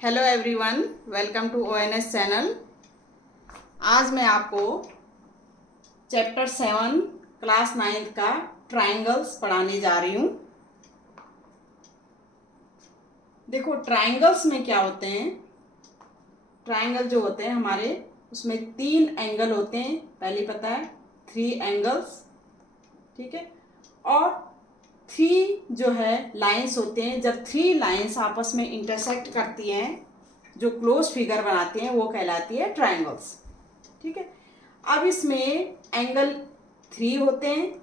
Hello everyone, welcome to ONS channel. आज मैं आपको चैप्टर 7 क्लास 9 का ट्रायंगल्स पढ़ाने जा रही हूँ। देखो, ट्रायंगल्स में क्या होते हैं। ट्रायंगल जो होते हैं हमारे, उसमें 3 एंगल होते हैं, पहले पता है 3 एंगल्स, ठीक है। और 3 जो है लाइंस होते हैं। जब 3 लाइंस आपस में इंटरसेक्ट करती हैं, जो क्लोज फिगर बनाती हैं, वो कहलाती है ट्रायंगल्स, ठीक है। अब इसमें एंगल 3 होते हैं।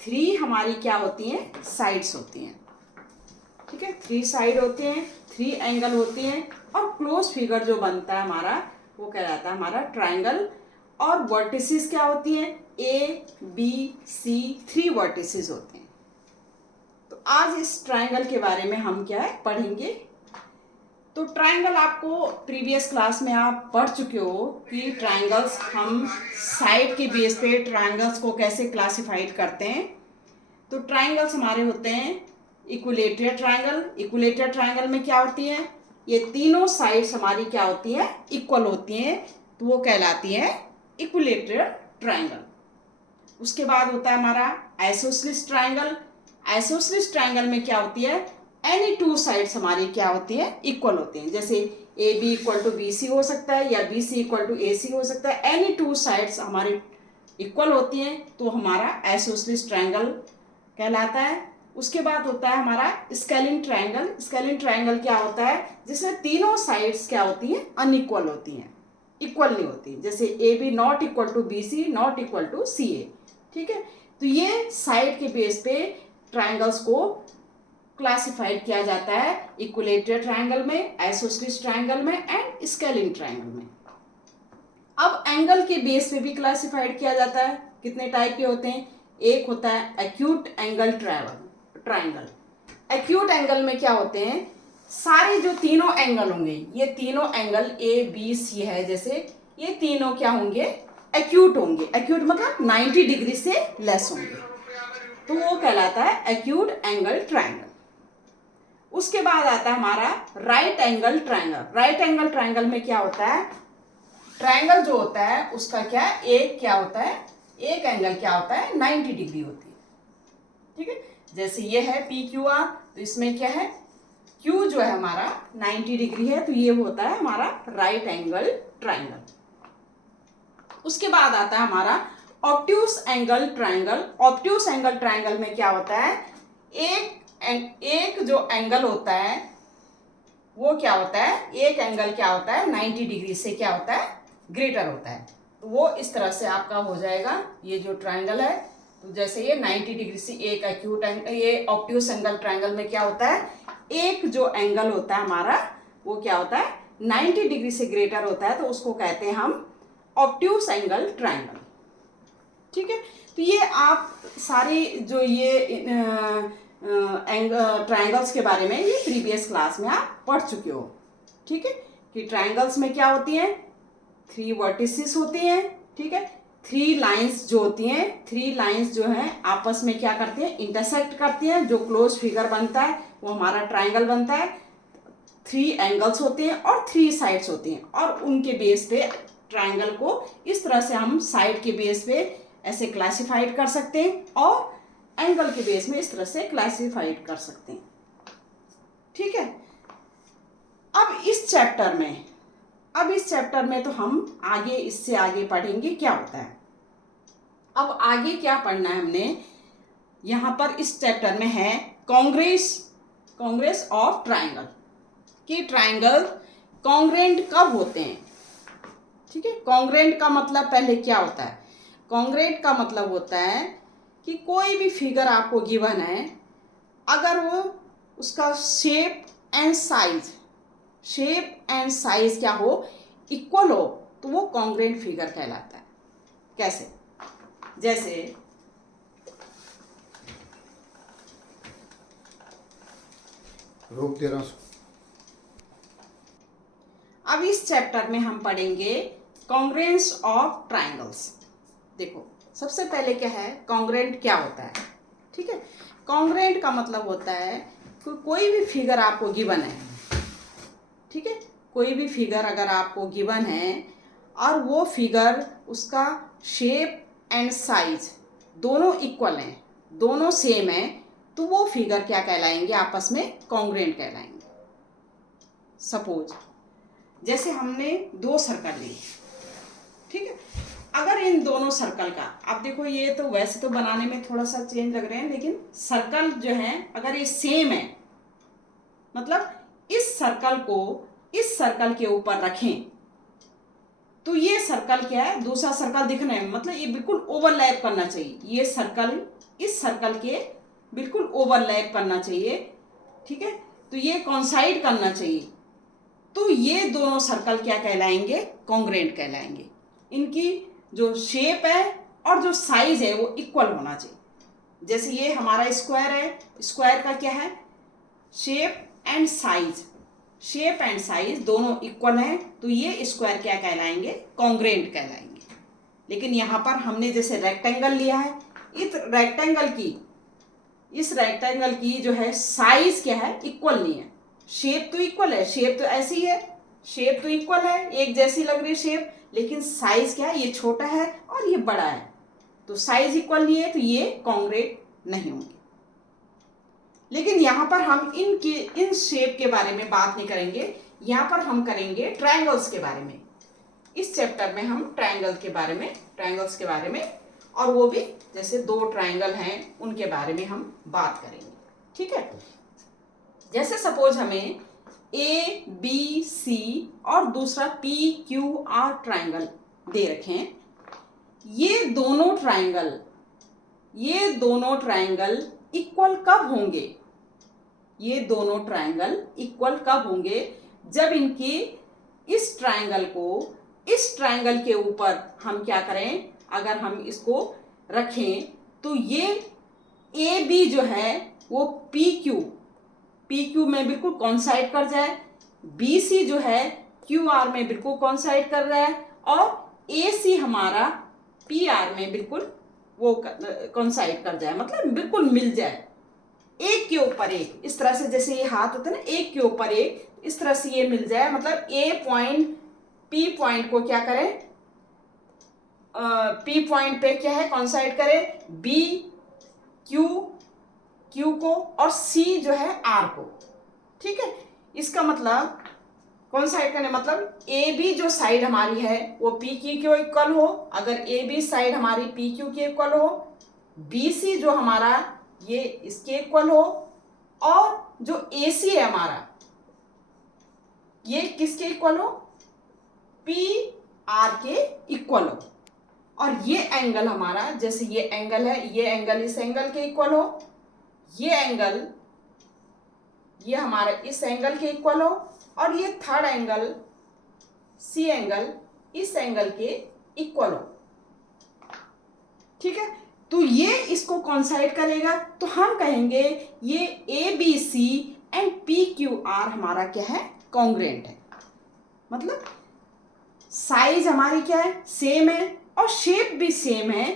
3 हमारी क्या होती हैं, साइड्स होती हैं, ठीक है। 3 साइड होते हैं, 3 एंगल होते हैं, और क्लोज फिगर जो बनता है हमारा, वो कहलाता है हमारा ट्रायंगल। और वर्टिसेस क्या होती हैं, ABC 3 वर्टिसेस होते हैं। तो आज इस ट्रायंगल के बारे में हम क्या है पढ़ेंगे। तो ट्रायंगल आपको प्रीवियस क्लास में आप पढ़ चुके हो कि ट्रायंगल्स हम साइड के बेस पे ट्रायंगल्स को कैसे क्लासिफाइड करते हैं। तो ट्रायंगल्स हमारे होते हैं इक्विलेटरल ट्रायंगल। इक्विलेटरल ट्रायंगल में क्या होती है, ये तीनों साइड्स हमारी क्या होती हैं, इक्वल होती हैं, तो वो कहलाती है इक्विलेटरल ट्रायंगल। उसके बाद होता है हमारा आइसोसेलेस ट्रायंगल। आइसोसेलेस ट्रायंगल में क्या होती है, एनी 2 साइड्स हमारी क्या होती है, इक्वल होती हैं। जैसे AB इक्वल टू BC हो सकता है, या BC इक्वल टू AC हो सकता है। एनी 2 साइड्स हमारी इक्वल होती हैं, तो हमारा आइसोसेलेस ट्रायंगल कहलाता है। उसके बाद होता है हमारा स्केलिन ट्रायंगल। स्केलिन ट्रायंगल क्या होता है, जिसमें तीनों साइड्स क्या होती हैं, अनइक्वल होती हैं, इक्वल नहीं होती। जैसे AB not equal to BC not equal to CA, ठीक है। तो ये साइड के बेस पे ट्रायंगल्स को क्लासिफाइड किया जाता है, इक्विलेटरल ट्रायंगल में, आइसोसेलेस ट्रायंगल में, एंड स्केलिन ट्रायंगल में। अब एंगल के बेस पे भी क्लासिफाइड किया जाता है। कितने टाइप के होते हैं, एक होता है acute angle triangle. Acute angle में क्या होते हैं, सारे जो तीनों एंगल होंगे, ये तीनों एंगल ABC है, जैसे ये तीनों क्या होंगे, एक्यूट होंगे। एक्यूट मतलब 90 डिग्री से लेस होंगे, तो वो कहलाता है एक्यूट एंगल ट्रायंगल। उसके बाद आता है हमारा right angle triangle. Right angle triangle में क्या होता है, ट्रायंगल जो होता है उसका क्या, एक क्या होता है, एक एंगल क्या होता है, 90 डिग्री होती है, ठीक है। जैसे ये है PQR, तो इसमें क्या है, Q जो है हमारा 90 डिग्री है, तो ये होता है हमारा राइट एंगल ट्रायंगल। उसके बाद आता है हमारा obtuse angle triangle. Obtuse angle triangle में क्या होता है, एक जो एंगल होता है वो क्या होता है, एक एंगल क्या होता है 90 डिग्री से क्या होता है, ग्रेटर होता है। तो वो इस तरह से आपका हो जाएगा ये जो ट्रायंगल है। तो जैसे ये 90 डिग्री से एक एक्यूट एंगल, ये ऑब्ट्यूस एंगल ट्रायंगल में क्या होता है, एक जो एंगल होता है हमारा वो क्या होता है 90 डिग्री से ग्रेटर होता है, तो उसको कहते हैं हम ऑब्ट्यूस एंगल ट्रायंगल, ठीक है। तो ये आप सारी जो ये ट्रायंगल्स के बारे में ये प्रीवियस क्लास में आप पढ़ चुके हो, ठीक है। कि ट्रायंगल्स में क्या होती हैं, 3 वर्टिसेस होती हैं, ठीक है। 3 लाइंस जो होती हैं, 3 लाइंस जो हैं आपस में क्या करती हैं, इंटरसेक्ट करती हैं, जो क्लोज फिगर बनता है वो हमारा ट्रायंगल बनता है। 3 एंगल्स होते हैं और 3 साइड्स होती हैं, और उनके बेस पे ट्रायंगल को इस तरह से हम साइड के बेस पे ऐसे क्लासिफाइड कर सकते हैं, और एंगल के बेस में इस तरह से क्लासिफाइड कर सकते हैं, ठीक है। अब इस चैप्टर में तो हम आगे, इससे आगे पढ़ेंगे क्या होता है। अब आगे क्या पढ़ना है हमने, यहां पर इस चैप्टर में है कॉन्ग्रेस ऑफ ट्रायंगल, कि ट्रायंगल कॉन्ग्रेंट कब होते हैं, ठीक है। कॉन्ग्रेंट का मतलब पहले क्या होता है, कॉन्ग्रेंट का मतलब होता है कि कोई भी फिगर आपको गिवन है, अगर वो उसका शेप एंड साइज क्या हो, इक्वल हो, तो वो कॉन्ग्रेंट फिगर कहलाता है। कैसे, जैसे रोक दे रहा हूँ। अब इस चैप्टर में हम पढ़ेंगे कॉन्ग्रेंस ऑफ ट्रायंगल्स। देखो, सबसे पहले क्या है, कॉन्ग्रेंट क्या होता है, ठीक है। कॉन्ग्रेंट का मतलब होता है कि कोई भी फिगर आपको गिवन है, ठीक है, कोई भी फिगर अगर आपको गिवन है और वो फिगर उसका शेप एंड साइज दोनों इक्वल हैं, दोनों सेम हैं, तो वो फिगर क्या कहलाएंगे? आपस में कॉन्ग्रुएंट कहलाएंगे। सपोज जैसे हमने 2 सर्कल लिए, ठीक है। अगर इन दोनों सर्कल का, आप देखो ये तो वैसे तो बनाने में थोड़ा सा चेंज लग रहे हैं, लेकिन सर्कल जो है अगर ये सेम है, मतलब इस सर्कल को इस सर्कल के ऊपर रखें तो ये सर्कल क्या है? दूसरा सर्कल दिखने में, मतलब ये बिल्कुल ओवरलैप करना चाहिए, ये सर्कल इस सर्कल के बिल्कुल ओवरलैप करना चाहिए, ठीक है। तो ये कॉन्साइड करना चाहिए, तो ये दोनों सर्कल क्या कहलाएंगे? कॉन्ग्रुएंट कहलाएंगे। इनकी जो शेप है और जो साइज है वो इक्वल होना चाहिए। जैसे ये हमारा स्क्वायर है, स्क्वायर का क्या है? Shape and size, shape and size दोनों इक्वल हैं, तो ये स्क्वायर क्या कहलाएंगे? कॉन्ग्रुएंट कहलाएंगे। लेकिन यहाँ पर हमने जैसे रेक्टेंगल लिया है, इस रेक्टेंगल की जो है साइज क्या है? इक्वल नहीं है। शेप तो इक्वल है, शेप तो ऐसी है, शेप तो इक्वल है, एक जैसी लग रही है शेप, लेकिन साइज क्या है? ये छोटा है और ये बड़ा है, तो साइज इक्वल नहीं है, तो ये कॉन्ग्रुएंट नहीं होंगे। लेकिन यहाँ पर हम इन शेप के बारे में बात नहीं करेंगे, यहाँ पर हम करेंगे ट्रायंगल्स के बारे में। इस चैप्टर में हम ट्रायंगल्स के बारे में और वो भी जैसे 2 ट्रायंगल हैं उनके बारे में हम बात करेंगे, ठीक है। जैसे सपोज हमें ABC और दूसरा PQR ट्रायंगल दे रखे हैं। ये दोनों ट्रायंगल इक्वल कब होंगे? ये दोनों ट्रायंगल इक्वल कब होंगे? जब इनके इस ट्रायंगल को इस ट्रायंगल के ऊपर हम क्या करें? अगर हम इसको रखें तो ये AB जो है वो PQ में बिल्कुल कॉन्साइड कर जाए, BC जो है QR में बिल्कुल कॉन्साइड कर रहा है, और AC हमारा PR में बिल्कुल वो कॉन्साइड कर जाए, मतलब बिल्कुल मिल जाए, एक के ऊपर एक। इस तरह से जैसे ये हाथ होता है ना, एक के ऊपर एक, इस तरह से ये मिल जाए, मतलब A पॉइंट P पॉइंट को क्या करें? P पॉइंट पे क्या है? कॉन्साइड करें B Q को और C जो है R को, ठीक है। इसका मतलब कॉन्साइड करने मतलब AB जो साइड हमारी है वो PQ के इक्वल हो, अगर AB साइड हमारी PQ के इक्वल हो, BC जो हमारा ये इसके इक्वल हो, और जो AC है हमारा ये किसके इक्वल हो? PR के इक्वल हो। और ये एंगल हमारा, जैसे ये एंगल है, ये एंगल इस एंगल के इक्वल हो, ये एंगल ये हमारा इस एंगल के इक्वल हो, और ये थर्ड एंगल C एंगल इस एंगल के इक्वल हो, ठीक है। तो ये इसको कॉन्साइड करेगा, तो हम कहेंगे ये ABC एंड PQR हमारा क्या है? कॉन्ग्रुएंट है। मतलब साइज हमारी क्या है? सेम है, और शेप भी सेम है,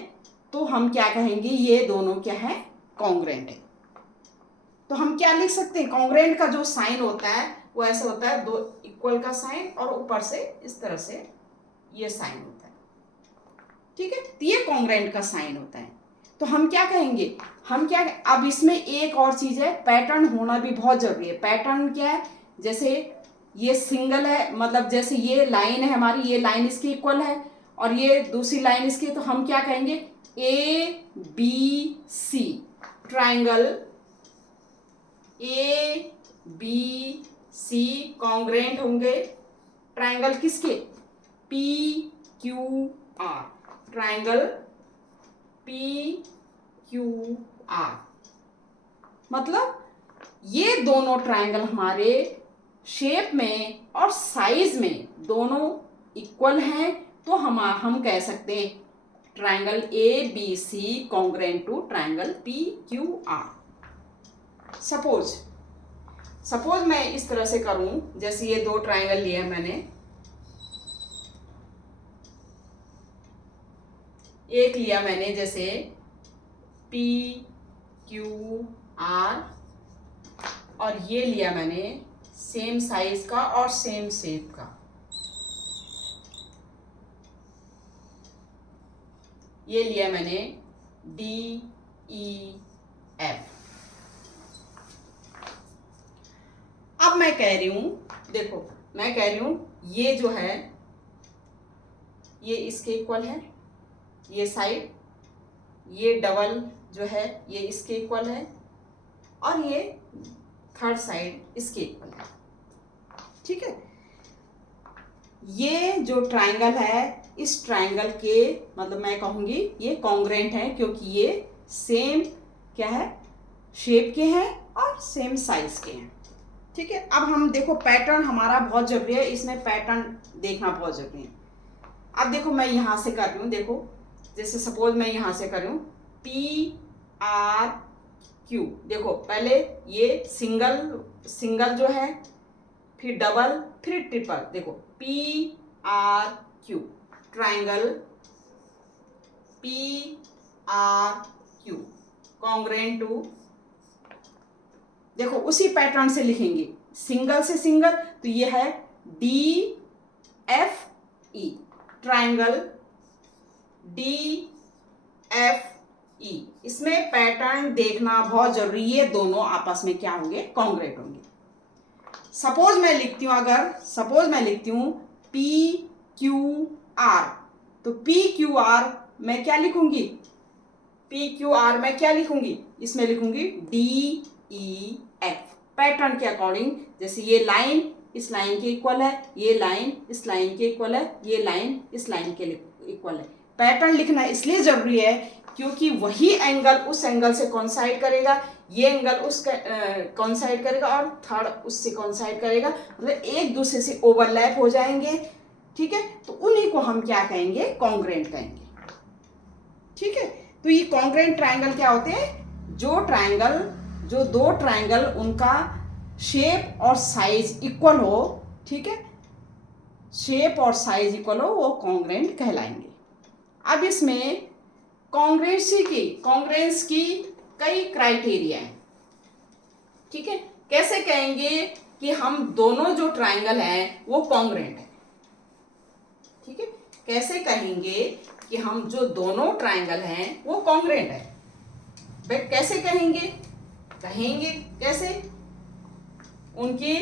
तो हम क्या कहेंगे? ये दोनों क्या है? कॉन्ग्रुएंट है। तो हम क्या लिख सकते हैं? कॉन्ग्रुएंट का जो साइन होता है वो ऐसे होता है, 2 इक्वल का साइन और ऊपर से इस तरह से ये साइन होता है, ठीक है। तो ये कॉन्ग्रुएंट का साइन होता है। तो हम क्या कहेंगे? अब इसमें एक और चीज है, पैटर्न होना भी बहुत जरूरी है। पैटर्न क्या है? जैसे ये सिंगल है, मतलब जैसे ये लाइन है हमारी, ये लाइन इसके इक्वल है और ये दूसरी लाइन इसकी, तो हम क्या कहेंगे? ABC ट्राइंगल ABC कॉन्ग्रुएंट होंगे ट्राइंगल किसके? PQR, triangle PQR। मतलब ये दोनों ट्राइंगल हमारे शेप में और साइज में दोनों इक्वल हैं, तो हम कह सकते हैं triangle ABC congruent to triangle PQR। Suppose मैं इस तरह से करूं, जैसे ये 2 ट्राइंगल लिए हैं मैंने, एक लिया मैंने जैसे PQR और ये लिया मैंने सेम साइज का और सेम शेप का। ये लिया मैंने DEF। अब मैं कह रही हूं, देखो मैं कह रही हूं ये जो है ये इसके इक्वल है, ये साइड, ये डबल जो है ये इसके इक्वल है, और ये थर्ड साइड इसके इक्वल है। ठीक है, ये जो ट्रायंगल है इस ट्रायंगल के मतलब मैं कहूंगी ये कॉन्ग्रेंट है, क्योंकि ये सेम क्या है, शेप के हैं और सेम साइज के हैं। ठीक है, अब हम देखो पैटर्न हमारा बहुत जरूरी है, इसमें पैटर्न देखना बहुत जरूरी है। अब देखो मैं यहां से कर रही हूं, देखो जैसे सपोज मैं यहां से कर रही हूं PRQ। देखो पहले ये सिंगल जो है, फिर डबल, फिर ट्रिपल। देखो PRQ triangle PRQ congruent to, देखो उसी पैटर्न से लिखेंगे, सिंगल से सिंगल, तो ये है DFE ट्राइंगल DFE। इसमें पैटर्न देखना बहुत जरूरी है, दोनों आपस में क्या होंगे, कॉन्ग्रेंट होंगे। सपोज मैं लिखती हूं, अगर सपोज मैं लिखती हूं PQR, तो PQR मैं क्या लिखूंगी, PQR मैं क्या लिखूंगी, इसमें लिखूंगी DEF पैटर्न के अकॉर्डिंग। जैसे ये लाइन इस लाइन के इक्वल है, ये लाइन इस लाइन के इक्वल है, ये लाइन इस लाइन के इक्वल है। पैटर्न लिखना इसलिए जरूरी है क्योंकि वही एंगल उस एंगल से कॉन्साइड करेगा, ये एंगल उस कॉन्साइड करेगा और थर्ड उससे कॉन्साइड करेगा, मतलब एक दूसरे से ओवरलैप हो जाएंगे। ठीक है, तो उन्हीं को हम क्या कहेंगे, कॉन्ग्रेंट कहेंगे। ठीक है, तो ये कॉन्ग्रेंट ट्रायंगल क्या होते हैं, जो दो ट्रायंगल उनका शेप और साइज इक्वल हो। ठीक है, शेप और साइज इक्वल हो, वो कॉन्ग्रेंट कहलाएंगे। अब इसमें कॉन्ग्रेंस की कई क्राइटेरिया हैं। ठीक है, कैसे कहेंगे कि हम दोनों जो ट्रायंगल हैं वो कॉन्ग्रेंट है। ठीक है, कैसे कहेंगे कि हम जो दोनों ट्रायंगल हैं वो कॉन्ग्रेंट है, भाई कैसे कहेंगे कैसे, उनकी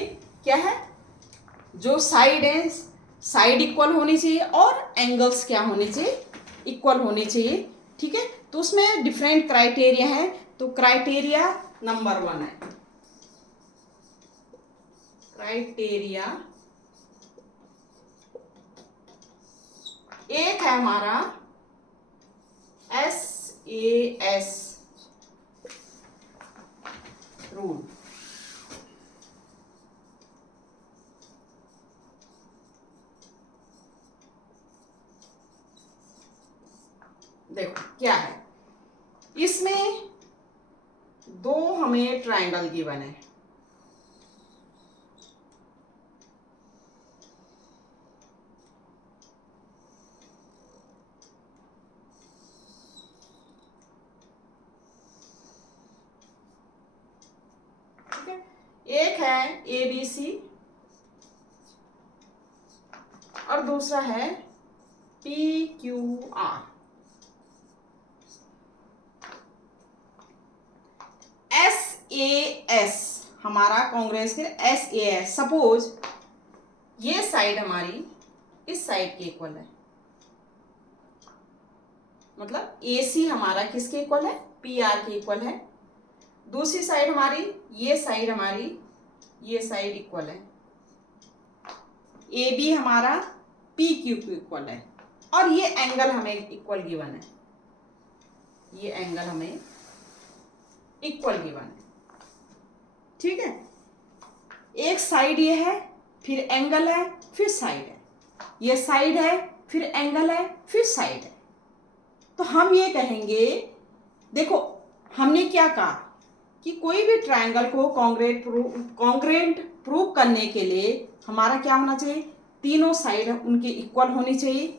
क्या है, जो साइड है साइड इक्वल होनी चाहिए और एंगल्स क्या होने चाहिए, इक्वल होने चाहिए। ठीक है, तो उसमें डिफरेंट क्राइटेरिया है। तो क्राइटेरिया नंबर 1 है, क्राइटेरिया एक है हमारा SAS रूल। देखो क्या है, इसमें दो हमें ट्रायंगल गिवन है। ठीक है, एक है ABC और दूसरा है PQR। SAS हमारा कांग्रेस के SAS, सपोज ये साइड हमारी इस साइड के इक्वल है, मतलब AC हमारा किसके इक्वल है, PR के इक्वल है। दूसरी साइड हमारी ये साइड ये साइड इक्वल है, AB हमारा PQ के इक्वल है, और ये एंगल हमें इक्वल गिवन है, ये एंगल हमें इक्वल गिवन है। ठीक है, एक साइड ये है, फिर एंगल है, फिर साइड है, ये साइड है, फिर एंगल है, फिर साइड है। तो हम ये कहेंगे, देखो हमने क्या कहा कि कोई भी ट्रायंगल को कॉन्ग्रेंट प्रूव करने के लिए हमारा क्या होना चाहिए, तीनों साइड उनके इक्वल होनी चाहिए।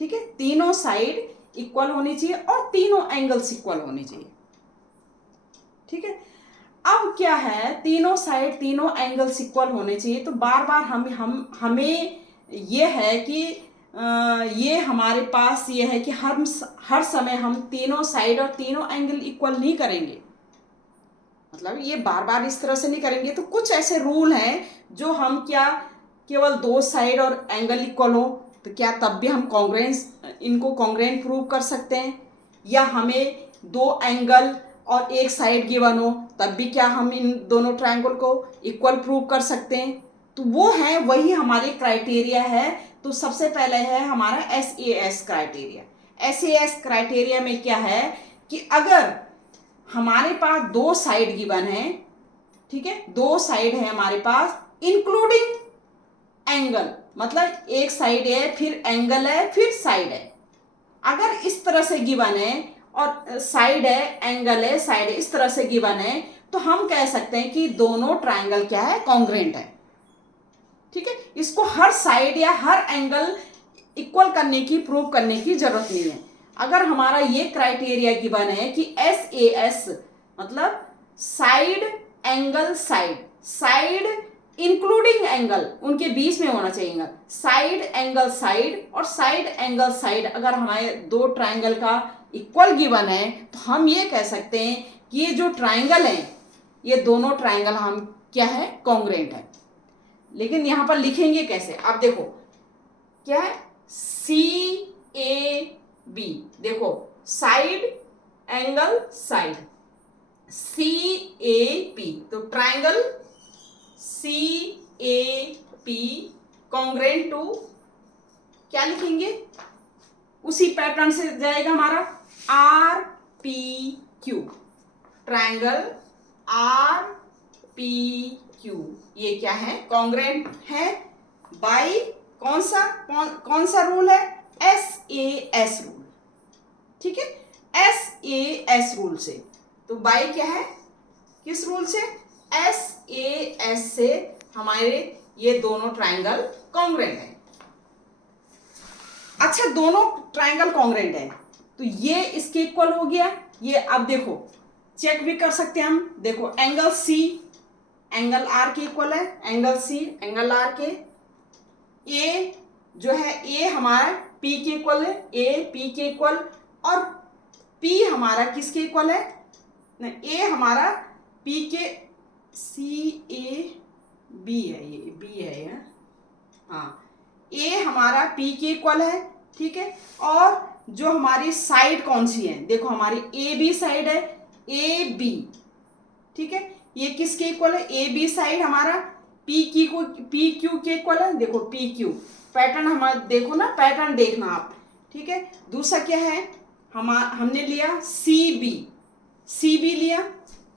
ठीक है, तीनों साइड इक्वल होनी चाहिए और तीनों एंगल्स इक्वल होने चाहिए। ठीक है, अब क्या है, तीनों साइड तीनों एंगल्स इक्वल होने चाहिए। तो बार बार हमें ये है कि ये हमारे पास ये है कि हर समय हम तीनों साइड और तीनों एंगल इक्वल नहीं करेंगे, मतलब ये बार बार इस तरह से नहीं करेंगे। तो कुछ ऐसे रूल हैं जो हम क्या केवल दो साइड और एंगल इक्वल हो तो क्या तब भी हम कॉन्ग्रेंस इनको कॉन्ग्रेंट प्रूव कर सकते हैं, या हमें दो एंगल और एक साइड गिवन हो तब भी क्या हम इन दोनों ट्रायंगल को इक्वल प्रूव कर सकते हैं। तो वो है, वही हमारी क्राइटेरिया है। तो सबसे पहले है हमारा SAS क्राइटेरिया। SAS क्राइटेरिया में क्या है कि अगर हमारे पास दो साइड गिवन है, ठीक है, दो साइड है हमारे पास इंक्लूडिंग एंगल, मतलब एक साइड है फिर एंगल है फिर साइड है, अगर इस तरह से गिवन है और साइड है एंगल है साइड है, इस तरह से गिवन है, तो हम कह सकते हैं कि दोनों ट्रायंगल क्या है, कॉन्ग्रेंट है। ठीक है, इसको हर साइड या हर एंगल इक्वल करने की प्रूव करने की जरूरत नहीं है। अगर हमारा ये क्राइटेरिया गिवन है कि SAS मतलब side angle side, side including angle उनके बीच में होना चाहिए, साइड एंगल साइड और साइड एंगल साइड अगर हमारे दो ट्रायंगल का इक्वल गिवन है तो हम ये कह सकते हैं कि ये जो ट्रायंगल है ये दोनों ट्रायंगल हम क्या है, कॉन्ग्रेंट है। लेकिन यहां पर लिखेंगे कैसे, आप देखो क्या है, CAB, देखो साइड एंगल साइड CAP, तो ट्रायंगल CAP कॉन्ग्रेंट टू क्या लिखेंगे, उसी पैटर्न से जाएगा हमारा RPQ, ट्रायंगल RPQ ये क्या है, कॉन्ग्रेंट है बाय कौन सा रूल है, SAS रूल। ठीक है, SAS रूल से, तो बाय क्या है, किस रूल से, SAS से हमारे ये दोनों ट्रायंगल कॉन्ग्रेंट है। अच्छा, दोनों ट्रायंगल कॉन्ग्रेंट है तो ये इसके इक्वल हो गया। ये अब देखो चेक भी कर सकते हैं हम, देखो एंगल C एंगल R के इक्वल है, एंगल C एंगल R के, A जो है A हमारा P के इक्वल है, A P के इक्वल, और P हमारा किसके इक्वल है, A हमारा P के CAB है, ये B है ये, हाँ A हमारा P के इक्वल है। ठीक है, और जो हमारी साइड कौन सी है, देखो हमारी AB साइड है, AB। ठीक है, ये किसके इक्वल है, AB साइड हमारा PQ के इक्वल है, देखो PQ पैटर्न हमारा, देखो ना पैटर्न देखना आप। ठीक है, दूसरा क्या है, हमने लिया CB लिया।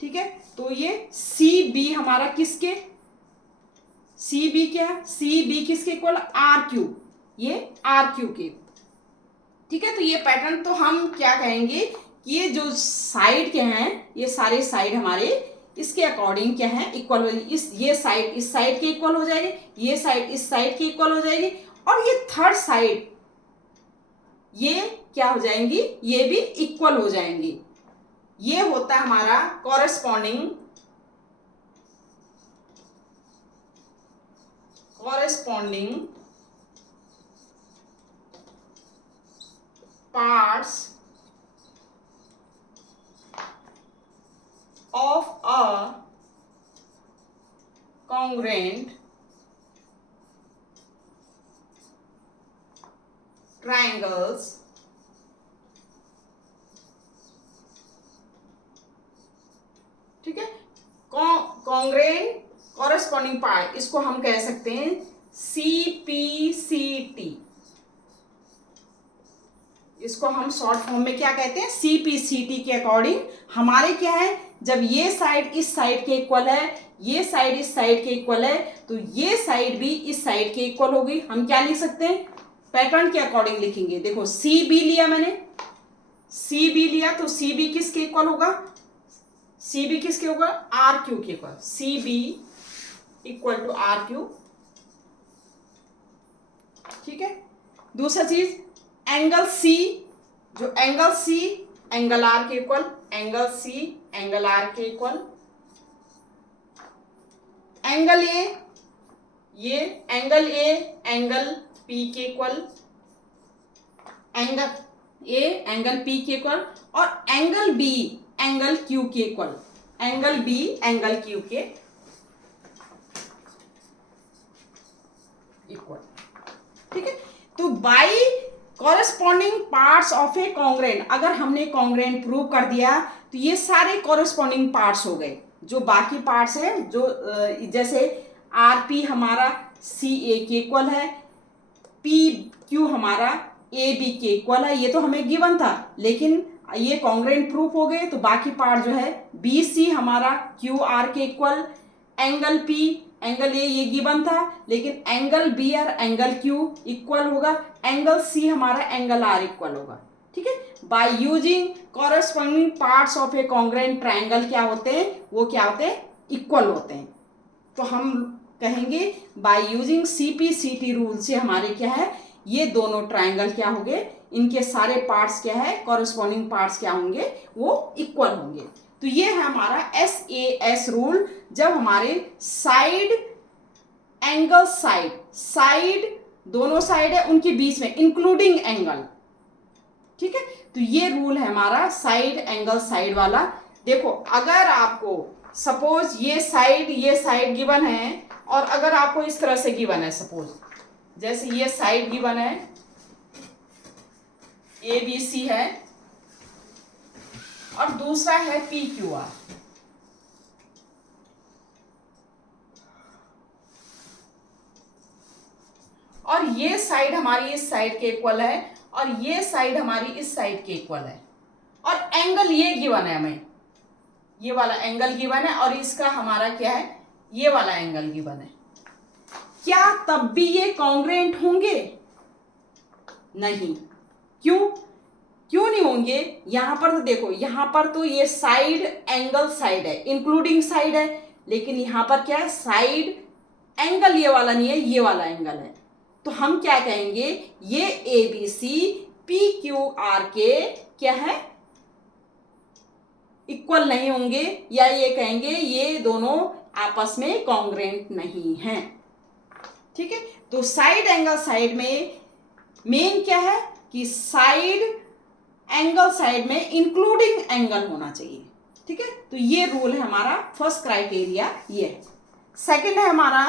ठीक है, तो ये CB हमारा किसके, CB क्या है, CB किसके इक्वल, RQ, ये RQ के। ठीक है, तो ये पैटर्न, तो हम क्या कहेंगे कि ये जो साइड के हैं ये सारे साइड हमारे इसके अकॉर्डिंग क्या है, इक्वल हो जाएगी। ये साइड इस साइड के इक्वल हो जाएगी, ये साइड इस साइड के इक्वल हो जाएगी, और ये थर्ड साइड ये क्या हो जाएंगी, ये भी इक्वल हो जाएंगी। ये होता है हमारा corresponding parts of a congruent triangles ठीक है, कॉन्ग्रेंट कॉरेस्पॉन्डिंग पार्ट, इसको हम कह सकते हैं CPCT। इसको हम शॉर्ट फॉर्म में क्या कहते हैं, CPCT के अकॉर्डिंग हमारे क्या है, जब ये साइड इस साइड के इक्वल है, ये साइड इस साइड के इक्वल है, तो ये साइड भी इस साइड के इक्वल होगी। हम क्या लिख सकते हैं, पैटर्न के अकॉर्डिंग लिखेंगे। देखो CB लिया मैंने, CB लिया तो CB किसके इक्वल होगा, CB किसके होगा, RQ के equal, CB equal to RQ। ठीक है, दूसरा चीज एंगल C, जो एंगल C एंगल R के equal, angle C angle R के इक्वल। एंगल ए, ये एंगल ए एंगल पी के equal, angle A angle P के इक्वल, और एंगल बी एंगल क्यू के equal, angle B angle Q के equal. ठीक है, तो by corresponding parts of a congruent, अगर हमने कॉन्ग्रेंट प्रूव कर दिया तो ये सारे कॉरेस्पॉन्डिंग पार्ट्स हो गए। जो बाकी पार्ट्स हैं, जो जैसे आर पी हमारा सी ए के इक्वल है, पी क्यू हमारा ए बी के इक्वल है, ये तो हमें गिवन था, लेकिन ये कॉन्ग्रेंट प्रूफ हो गए। तो बाकी पार्ट जो है बी सी हमारा क्यू आर के equal, angle P angle A ये गिवन था, लेकिन एंगल बी और एंगल क्यू इक्वल होगा, एंगल सी हमारा एंगल आर इक्वल होगा। ठीक है, by using corresponding parts of a congruent triangle क्या होते हैं, वो क्या होते हैं, इक्वल होते हैं। तो हम कहेंगे बाय यूजिंग सीपीसीटी रूल से हमारे क्या है, ये दोनों ट्रायंगल क्या होंगे, इनके सारे पार्ट्स क्या है, कॉरेस्पॉन्डिंग पार्ट्स क्या होंगे, वो इक्वल होंगे। तो ये है हमारा SAS रूल। जब हमारे साइड एंगल साइड दोनों साइड है उनके बीच में इंक्लूडिंग एंगल। ठीक है, तो ये रूल है हमारा साइड एंगल साइड वाला। देखो, अगर आपको सपोज ये साइड गिवन है, और अगर आपको इस तरह से गिवन है, सपोज जैसे ये साइड गिवन है, ABC है, और दूसरा है PQR, और ये साइड हमारी इस साइड के इक्वल है, और ये साइड हमारी इस साइड के इक्वल है, और एंगल ये गिवन है हमें, ये वाला एंगल गिवन है, और इसका हमारा क्या है, ये वाला एंगल गिवन है। क्या तब भी ये कॉन्ग्रेंट होंगे? नहीं। क्यों नहीं होंगे? यहां पर तो देखो, यहां पर तो ये साइड एंगल साइड है, इंक्लूडिंग साइड है, लेकिन यहां पर क्या है, साइड एंगल ये वाला नहीं है, ये वाला एंगल है। तो हम क्या कहेंगे, ये ABC PQR के क्या है, इक्वल नहीं होंगे, या ये कहेंगे ये दोनों आपस में कॉन्ग्रेंट नहीं हैं। ठीक है, तो साइड एंगल साइड में मेन क्या है कि साइड एंगल साइड में इंक्लूडिंग एंगल होना चाहिए। ठीक है, तो ये रूल है हमारा, फर्स्ट क्राइटेरिया ये है। सेकंड है हमारा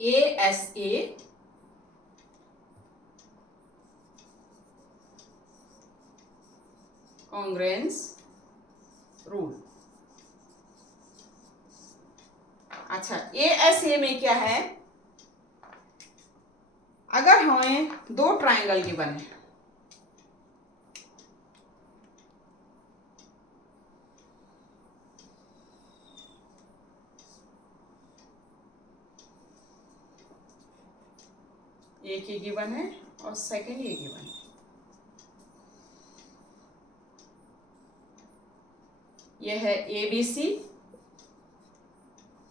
ASA कॉन्ग्रेंस रूल। अच्छा, ASA में क्या है, अगर हमें दो ट्रायंगल गिवन है, एक ये गिवन है और सेकंड ये गिवन है, ये है ABC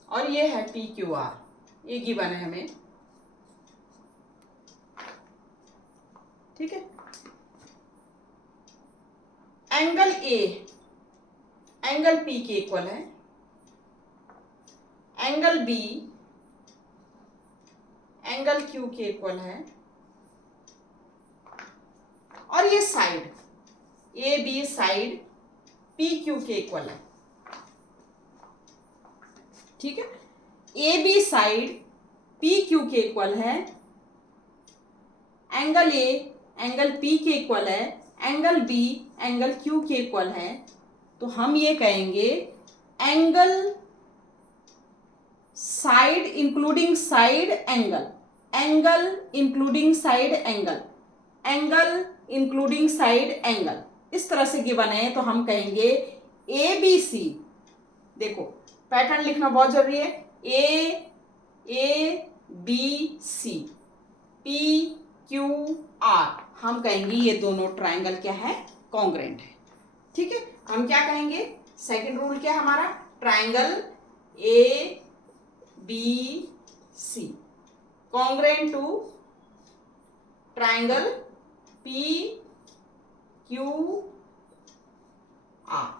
और ये है PQR, ये गिवन है हमें। ठीक है, एंगल A एंगल P के इक्वल है, एंगल B एंगल Q के इक्वल है, और ये साइड AB साइड PQ के इक्वल है। ठीक है, AB साइड PQ के इक्वल है, एंगल A एंगल P के इक्वल है, एंगल B एंगल Q के इक्वल है। तो हम ये कहेंगे angle side including side angle, angle including side angle, angle including side angle, इस तरह से गिवन है। तो हम कहेंगे ABC, देखो पैटर्न लिखना बहुत जरूरी है, ABC PQR, हम कहेंगे ये दोनों ट्रायंगल क्या है, कॉन्ग्रेंट है। ठीक है, हम क्या कहेंगे, सेकंड रूल क्या है हमारा, triangle A B C congruent to triangle P Q R.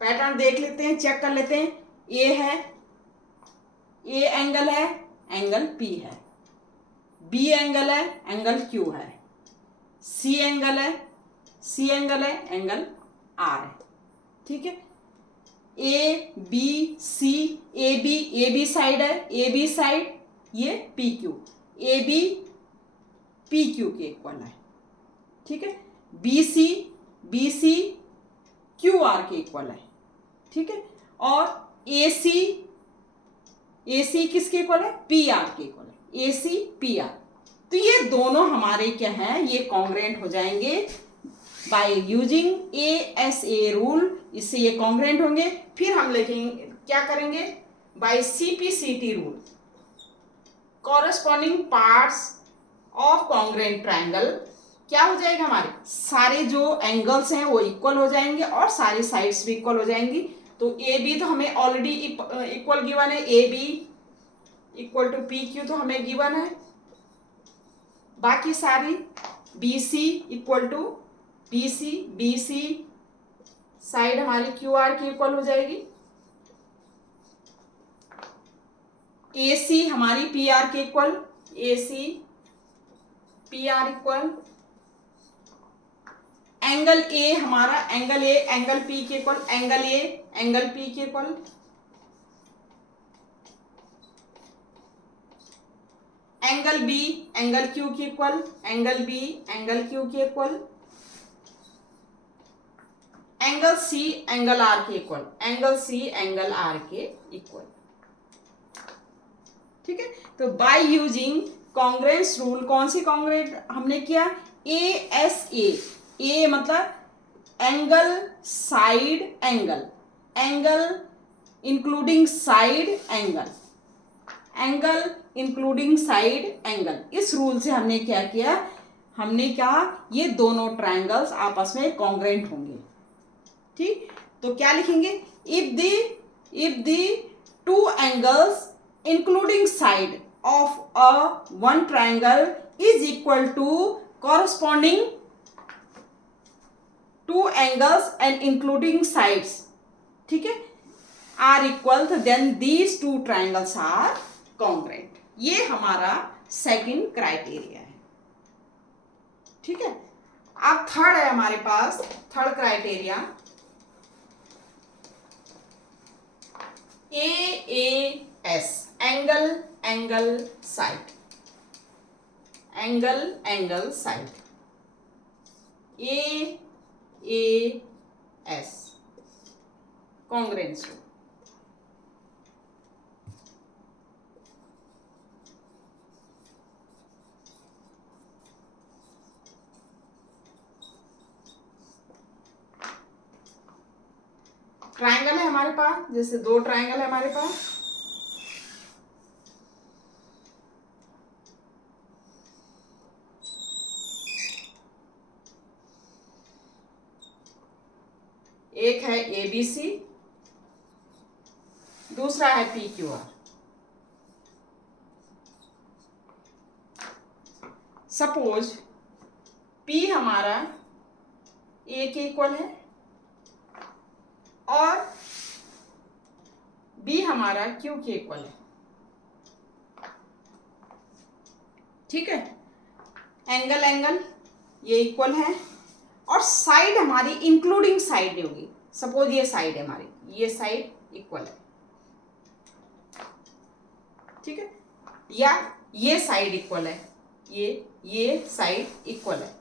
Pattern देख लेते हैं, चेक कर लेते हैं। ए है, ए एंगल है, एंगल पी है। बी एंगल है, एंगल क्यू है। सी एंगल है, सी एंगल है, एंगल आर है। ठीक है, A B C, A B side है, ए बी साइड ये P Q, A B P Q के इक्वल है। ठीक है, बी सी क्यू आर के इक्वल है। ठीक है, और ए सी किसके इक्वल है, पी आर के इक्वल है, ए सी पी आर। तो ये दोनों हमारे क्या हैं, ये कॉन्ग्रेंट हो जाएंगे बाय यूजिंग ए रूल, इससे ये कॉन्ग्रेंट होंगे। फिर हम लिखेंगे, क्या करेंगे, by CPCT rule, corresponding parts of congruent triangle क्या हो जाएगा, हमारे सारे जो एंगल्स हैं वो इक्वल हो जाएंगे और सारी साइड्स भी इक्वल हो जाएंगी। तो ए बी तो हमें ऑलरेडी इक्वल गिवन है, A B equal to P Q तो हमें गिवन है। बाकी सारी B C equal to B C side हमारी क्यू आर की इक्वल हो जाएगी। ए सी हमारी पी आर के equal, A C P R equal. Angle A हमारा, एंगल ए एंगल पी के equal, angle A angle P के equal. Angle B angle Q के equal, angle B angle Q के equal. Angle C angle R के equal, angle C angle R के equal. ठीक है, तो बाय यूजिंग कॉन्ग्रेंस रूल, कौन सी कॉन्ग्रेंट हमने किया, ए मतलब angle side angle, angle including side angle, angle including side angle. इस रूल से हमने क्या किया, हमने कहा ये दोनों ट्राइंगल्स आपस में कॉन्ग्रेंट होंगे। ठीक, तो क्या लिखेंगे, if the two angles including side of a one triangle is equal to corresponding two angles and including sides, ठीक है, are equal, then these two triangles are congruent. ये हमारा सेकंड क्राइटेरिया है। ठीक है, अब थर्ड है हमारे पास, third criteria AAS, angle angle side, angle angle side, AAS congruence. Triangle है हमारे पास, जैसे दो ट्राइंगल है हमारे पास, एक है ABC, दूसरा है PQR। सपोज P हमारा A के इक्वल है और B हमारा Q के इक्वल है। ठीक है, एंगल एंगल ये इक्वल है और साइड हमारी इंक्लूडिंग साइड नहीं होगी। सपोज ये साइड है हमारी, ये साइड इक्वल है, ठीक है, या ये साइड इक्वल है, ये साइड इक्वल है।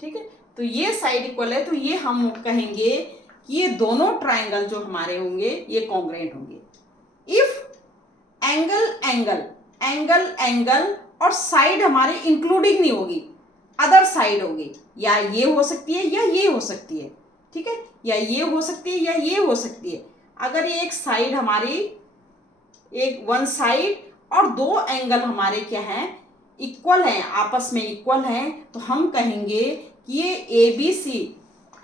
ठीक है, तो ये साइड इक्वल है, तो ये हम कहेंगे कि ये दोनों ट्राइंगल जो हमारे होंगे ये कॉन्ग्रेंट होंगे। If angle angle, angle angle और साइड हमारे इंक्लूडिंग नहीं होगी, अदर साइड होगी, या ये हो सकती है या ये हो सकती है। ठीक है, या ये हो सकती है या ये हो सकती है। अगर एक साइड हमारी, एक वन साइड और दो एंगल हमारे क्या हैं, इक्वल हैं, आपस में इक्वल हैं, तो हम कहेंगे कि ये ABC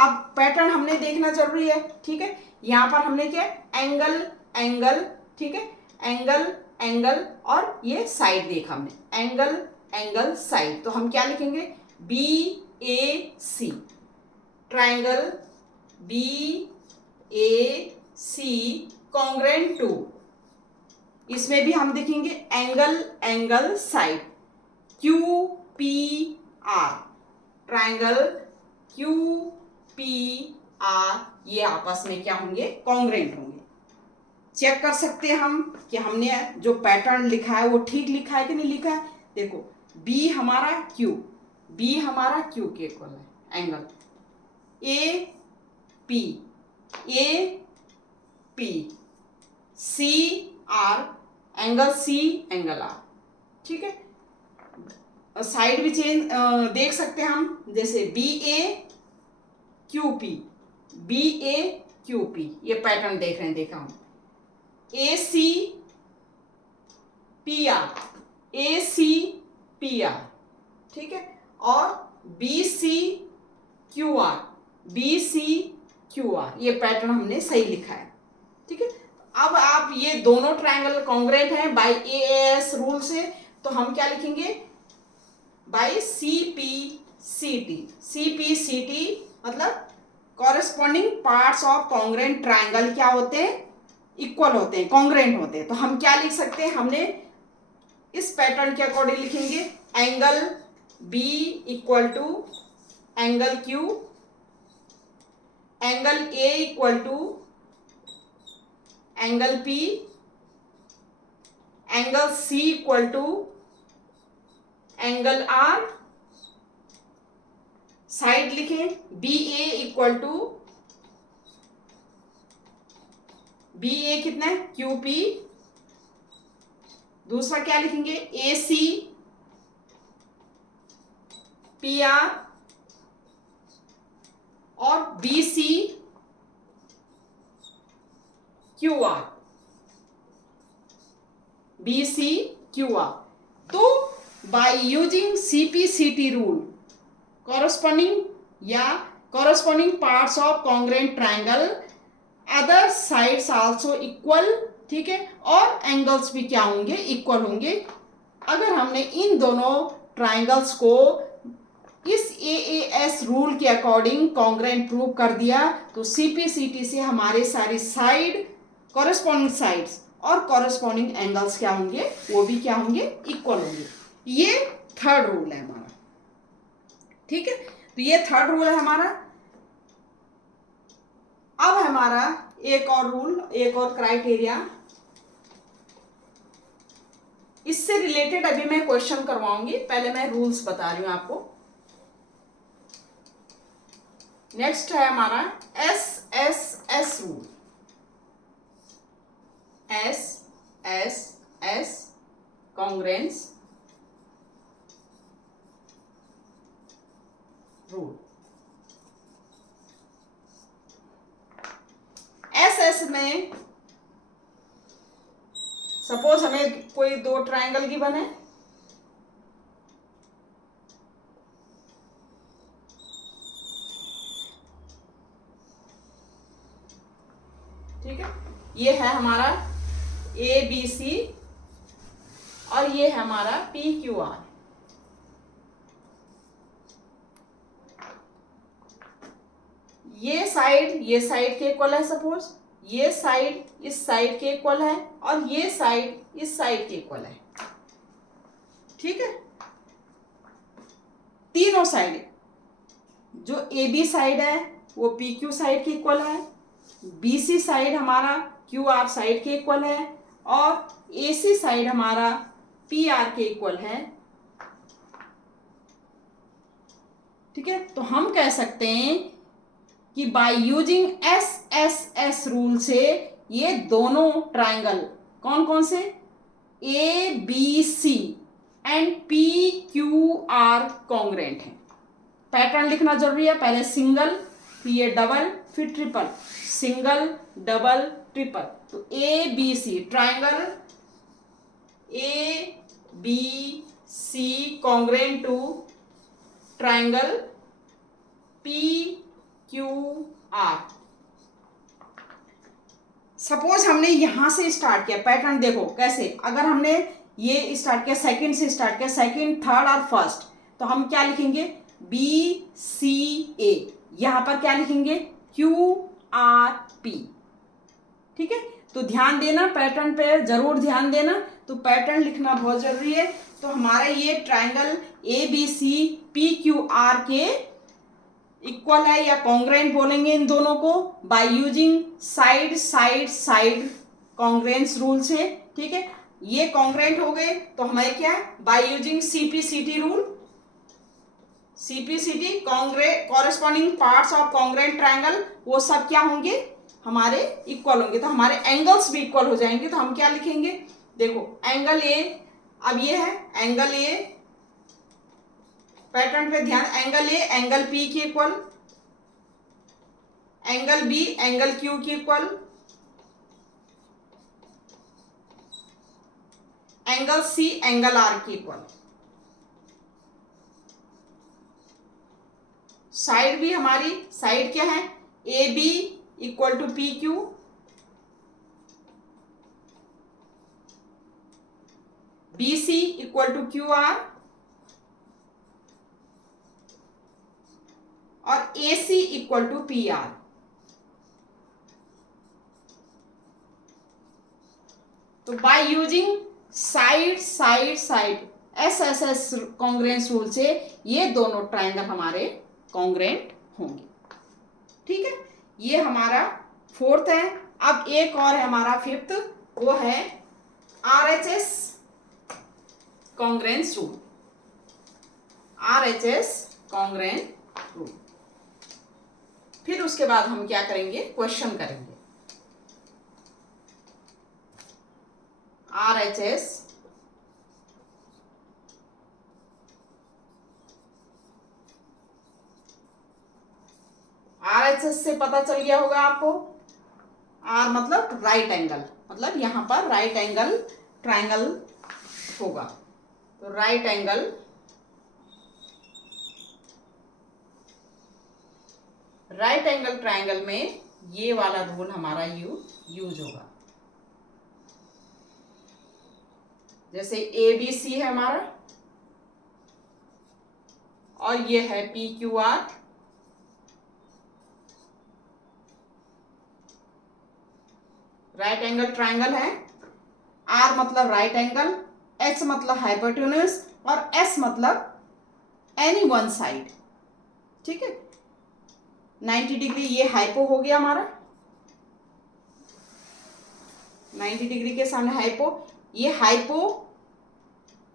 अब पैटर्न हमने देखना जरूरी है, ठीक है। यहाँ पर हमने क्या एंगल एंगल, ठीक है, एंगल एंगल और ये साइड देखा हमने, एंगल एंगल साइड। तो हम क्या लिखेंगे, B A C, triangle B A C congruent to, इसमें भी हम देखेंगे angle angle side, Q P R, triangle Q P R, ये आपस में क्या होंगे, कॉन्ग्रेंट होंगे। चेक कर सकते हैं हम कि हमने जो पैटर्न लिखा है वो ठीक लिखा है कि नहीं लिखा है। देखो बी हमारा क्यू, बी हमारा क्यू के इक्वल है, angle A P C R, angle C angle R, ठीक है। साइड भी चेंज देख सकते हैं हम, जैसे B A Q P, B A Q P, ये पैटर्न देख रहे हैं, देखा हम, A C P R, A C P R, ठीक है, और B C Q R, B C Q R, ये पैटर्न हमने सही लिखा है, ठीक है। अब आप ये दोनों ट्रायंगल कॉन्ग्रेंट हैं बाय एएस रूल से, तो हम क्या लिखेंगे, बाय सीपीसीटी, सीपीसीटी मतलब corresponding parts of congruent triangle क्या होते हैं, इक्वल होते हैं, कॉन्ग्रेंट होते हैं। तो हम क्या लिख सकते हैं, हमने इस पैटर्न के अकॉर्डिंग लिखेंगे, angle B equal to angle Q, angle A equal to angle P, angle C equal to angle R, side लिखें B A equal to, B A कितना है क्यू पी, दूसरा क्या लिखेंगे ए सी पी आर, और B C Q R, B C Q R. तो by using CPCT rule, corresponding या corresponding parts of congruent triangle, other sides also equal, ठीक है, और एंगल्स भी क्या होंगे, इक्वल होंगे। अगर हमने इन दोनों ट्रायंगल्स को इस एएएस रूल के अकॉर्डिंग कॉन्ग्रेंट प्रूव कर दिया, तो सीपीसीटी से हमारे सारी साइड, कॉरेस्पॉन्डिंग साइड्स और कॉरेस्पॉन्डिंग एंगल्स क्या होंगे, वो भी क्या होंगे, इक्वल होंगे। ये थर्ड रूल है हमारा, ठीक है। तो ये थर्ड रूल है हमारा। अब हमारा एक और रूल, एक और क्राइटेरिया, इससे रिलेटेड अभी मैं क्वेश्चन करवाऊंगी, पहले मैं रूल्स बता रही हूं आपको। नेक्स्ट है हमारा S S S rule, S S S congruence rule. S S में सपोज हमें कोई दो ट्रायंगल की बने, ठीक है, ये है हमारा ए बी सी और ये है हमारा पी क्यू आर। ये साइड के इक्वल है, सपोज ये साइड इस साइड के इक्वल है और ये साइड इस साइड के इक्वल है, ठीक है। तीनों साइड, जो ए बी साइड है वो पी क्यू साइड के इक्वल है, बी सी साइड हमारा क्यू आर साइड के इक्वल है, और ए सी साइड हमारा पी आर के इक्वल है, ठीक है। तो हम कह सकते हैं कि by using S S S rule से ये दोनों ट्रायंगल कौन कौन से, A B C and P Q R congruent हैं। पैटर्न लिखना जरूरी है, पहले सिंगल, फिर ये डबल, फिर ट्रिपल, सिंगल डबल ट्रिपल। तो A B C triangle A B C congruent to triangle P Q R. Suppose हमने यहां से स्टार्ट किया, पैटर्न देखो कैसे, अगर हमने ये स्टार्ट किया सेकंड से स्टार्ट किया, सेकंड थर्ड और फर्स्ट, तो हम क्या लिखेंगे बी सी ए, यहां पर क्या लिखेंगे क्यू आर पी। ठीक है, तो ध्यान देना पैटर्न पे, जरूर ध्यान देना, तो पैटर्न लिखना बहुत जरूरी है। तो हमारा ये triangle A B C P Q R के इक्वल है या कॉन्ग्रेंट बोलेंगे इन दोनों को by using side side side congruence rule से। ठीक है, ये कॉन्ग्रेंट हो गए, तो हमें क्या है bye using CPCT rule, CPCT corresponding parts of congruent triangle, वो सब क्या होंगे हमारे इक्वल होंगे, तो हमारे एंगल्स भी इक्वल हो जाएंगे। तो हम क्या लिखेंगे, देखो एंगल ए, अब ये है एंगल ए, पैटर्न पे ध्यान, एंगल ए एंगल पी की equal, angle B angle Q की equal, angle C angle R की इक्वल। साइड भी हमारी साइड क्या है A B equal to P Q, B C equal to Q R, और A C equal to P R. तो by using side side side S S S congruence rule से ये दोनों triangle हमारे कॉन्ग्रेंट होंगे। ठीक है, ये हमारा फोर्थ है। अब एक और है हमारा फिफ्थ, वो है RHS congruence rule, RHS congruent rule. फिर उसके बाद हम क्या करेंगे, क्वेश्चन करेंगे। आरएचएस आरएचएस से पता चल गया होगा आपको, आर मतलब राइट एंगल, मतलब यहां पर राइट एंगल ट्रायंगल होगा। तो राइट एंगल ट्रायंगल में ये वाला रूल हमारा यूज होगा। जैसे ए बी सी है हमारा, और ये है P Q are, right angle triangle है। आर मतलब राइट एंगल, एच मतलब हाइपोटेन्यूज, और एस मतलब एनी वन साइड। ठीक है, 90 डिग्री ये हाइपो हो गया हमारा, 90 डिग्री के सामने हाइपो, ये हाइपो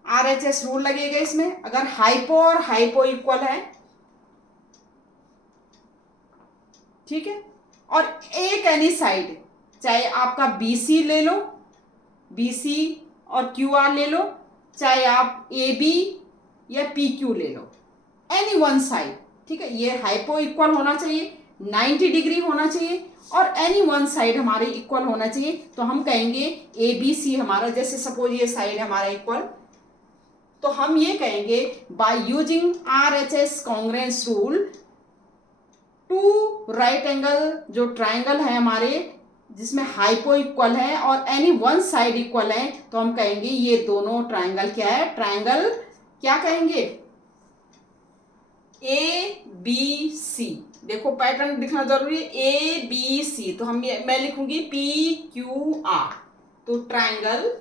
आरएचएस रूल लगेगा इसमें, अगर हाइपो और हाइपो इक्वल है। ठीक है, और एक एनी साइड, चाहे आपका बीसी ले लो, बीसी और क्यूआर ले लो, चाहे आप ए बी या पी क्यू ले लो, एनी वन साइड। ठीक है, ये हाइपो इक्वल होना चाहिए, 90 डिग्री होना चाहिए, और एनी वन साइड हमारे इक्वल होना चाहिए। तो हम कहेंगे ए बी सी हमारा, जैसे सपोज ये साइड हमारा इक्वल, तो हम ये कहेंगे by using RHS congruence rule, two right angle जो ट्रायंगल है हमारे जिसमें हाइपो इक्वल है और एनी वन साइड इक्वल है, तो हम कहेंगे ये दोनों ट्रायंगल क्या है, ट्रायंगल क्या कहेंगे ए बी सी। देखो पैटर्न दिखना जरूरी है, ए बी सी, तो मैं लिखूंगी पी क्यू आर, तो triangle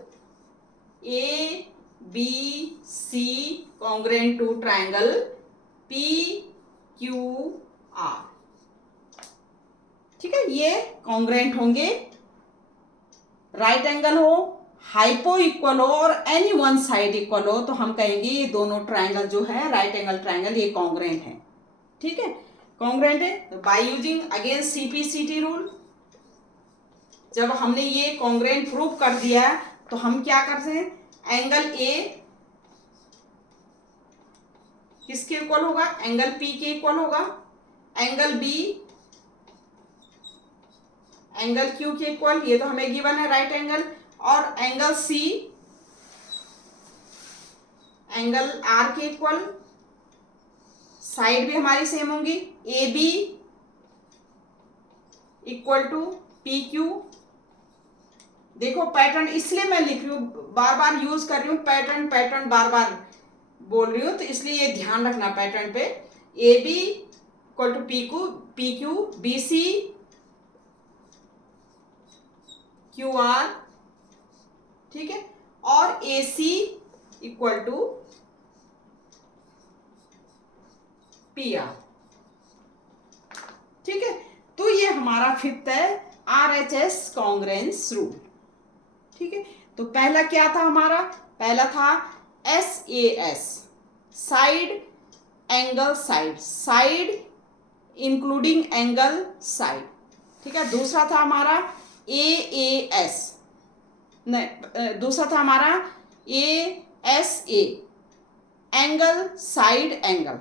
A B C congruent to triangle P Q R. ठीक है, ये कॉन्ग्रेंट होंगे, राइट एंगल हो, हाइपो इक्वल हो और एनी वन साइड इक्वल हो, तो हम कहेंगे ये दोनों ट्रायंगल जो है राइट एंगल ट्रायंगल ये कॉन्ग्रेंट है। ठीक है, कॉन्ग्रेंट है। तो by using again CPCT rule, जब हमने ये कॉन्ग्रेंट प्रूव कर दिया तो हम क्या करते हैं, एंगल ए किसके इक्वल होगा, एंगल पी के इक्वल होगा, एंगल बी एंगल क्यू के इक्वल, ये तो हमें गिवन है राइट एंगल, और एंगल सी एंगल आर के इक्वल, साइड भी हमारी सेम होंगी, A B equal to P Q. देखो पैटर्न इसलिए मैं लिख रही हूँ, बार बार यूज कर रही हूँ पैटर्न, पैटर्न बार बार बोल रही हूँ, तो इसलिए ये ध्यान रखना पैटर्न पे। A B equal to P Q, B C Q R, ठीक है, और A C equal to P R, ठीक है। तो ये हमारा फिफ्थ है RHS कॉन्ग्रेंस रूल, ठीक है। तो पहला क्या था हमारा, पहला था SAS, side angle side, side including angle side, ठीक है। दूसरा था हमारा AAS, नहीं, दूसरा था हमारा ASA, angle side angle.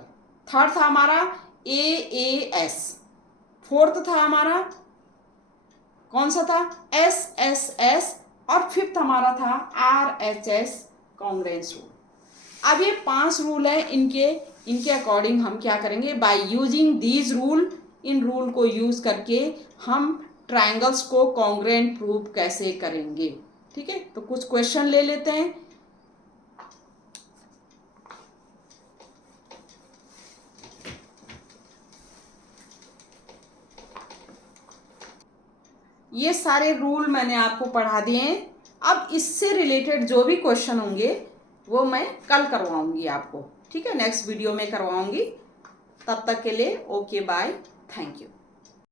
Third था हमारा AAS। फोर्थ था हमारा कौन सा था, SSS। और फिफ्थ हमारा था RHS कॉन्ग्रेंस रूल। अब ये 5 रूल है, इनके अकॉर्डिंग हम क्या करेंगे, by using these rule, in rule को यूज करके हम ट्रायंगल्स को कॉन्ग्रेंट प्रूव कैसे करेंगे, ठीक है। तो कुछ क्वेश्चन ले लेते हैं। ये सारे रूल मैंने आपको पढ़ा दिए हैं। अब इससे रिलेटेड जो भी क्वेश्चन होंगे वो मैं कल करवाऊंगी आपको, ठीक है, नेक्स्ट वीडियो में करवाऊंगी। तब तक के लिए ओके बाय, थैंक यू।